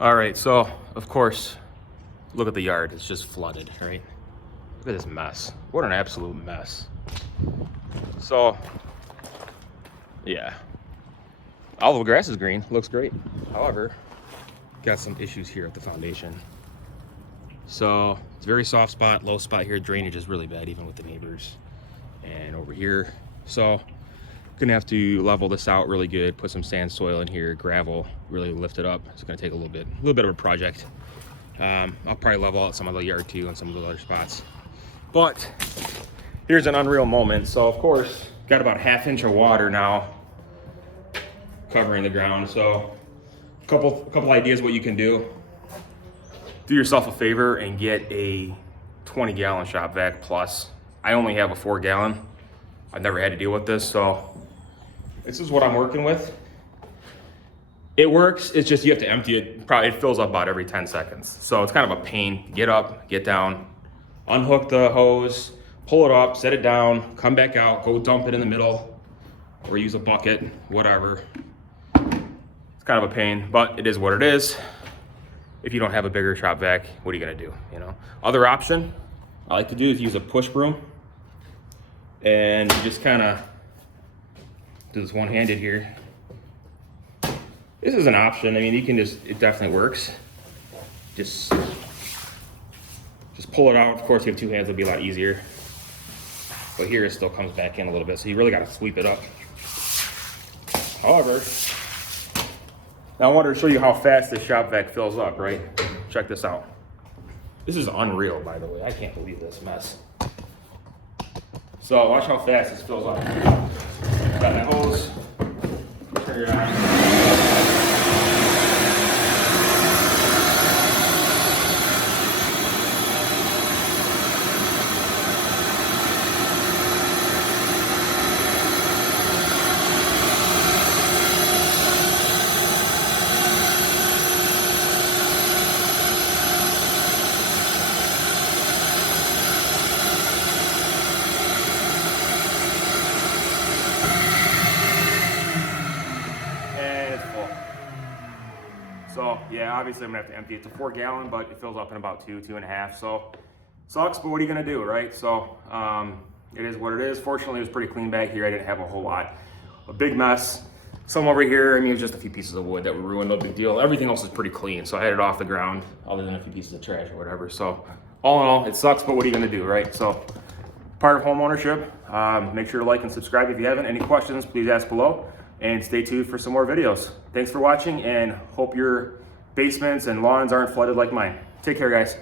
All right, so of course, look at the yard. It's just flooded, right? Look at this mess. What an absolute mess. So, yeah. All the grass is green, looks great. However, got some issues here at the foundation. So, it's a very soft spot, low spot here. Drainage is really bad, even with the neighbors. And over here. So, gonna have to level this out really good, put some sand soil in here, gravel, really lift it up. It's gonna take a little bit of a project. I'll probably level out some of the yard too and some of the other spots. But here's an unreal moment. So of course, got about 1/2 inch of water now covering the ground. So a couple ideas what you can do. Do yourself a favor and get a 20-gallon shop vac plus. I only have a 4-gallon. I've never had to deal with this, so this is what I'm working with. It works, it's just you have to empty it. Probably it fills up about every 10 seconds. So it's kind of a pain. Get up, get down, unhook the hose, pull it up, set it down, come back out, go dump it in the middle, or use a bucket, whatever. It's kind of a pain, but it is what it is. If you don't have a bigger shop vac, what are you gonna do, you know? Other option I like to do is use a push broom, and you just kind of do this one-handed here. This is an option. I mean, you can it definitely works. Just pull it out. Of course, you have 2 hands, it'll be a lot easier. But here it still comes back in a little bit, so you really got to sweep it up. However, now I wanted to show you how fast this shop vac fills up, right? Check this out. This is unreal, by the way. I can't believe this mess. So watch how fast this fills up. Got my hose, turn it on. So yeah, obviously I'm gonna have to empty it to 4-gallon, but it fills up in about 2.5. So sucks, but what are you gonna do, right? So it is what it is. Fortunately, it was pretty clean back here. I didn't have a whole lot. A big mess. Some over here, I mean, it was just a few pieces of wood that were ruined, no big deal. Everything else is pretty clean. So I had it off the ground, other than a few pieces of trash or whatever. So all in all, it sucks, but what are you gonna do, right? So part of home ownership. Make sure to like and subscribe if you haven't. Any questions, please ask below. And stay tuned for some more videos. Thanks for watching, and hope your basements and lawns aren't flooded like mine. Take care, guys.